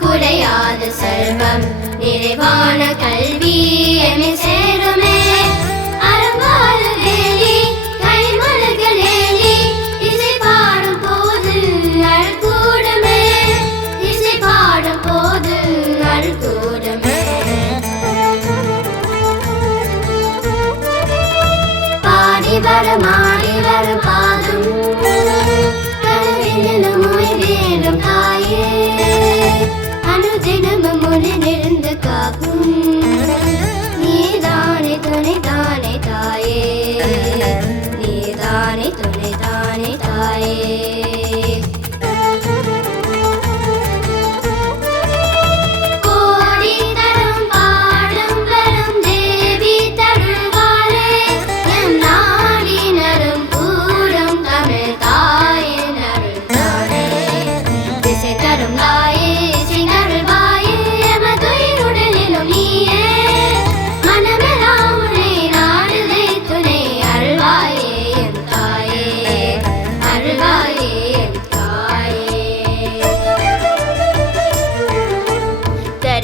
குறையாத செல்வம் நிறைவான கல்வி எமை சேருமே. அறங்கால வேலி கைமலர்கள் ஏலி இசை பாடும் போது அழுக்கூடுமே இசை பாடும் போது அழுக்கூடுமே பாடி வரும் ஆடி வரும் பாதம். வேணும் தினமும் அனுதினமும் நிறந்து காக்கும் நீதானே துணை தானே தாயே. நீதானே துணை தானே தாயே.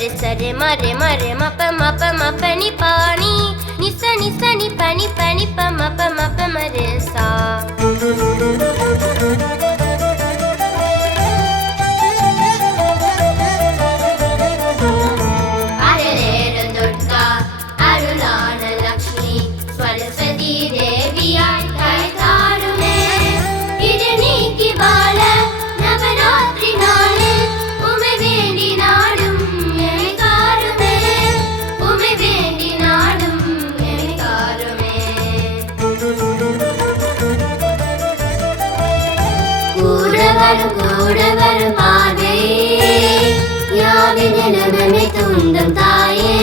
சரி சரி மre மre மப்ப மப்ப மப்ப நி பாணி. நிச நிச நி பனி பனி ப மப்ப மப்ப மரே வரும் கூட வருமாதே யாவின் யாவினும் எமை தாயே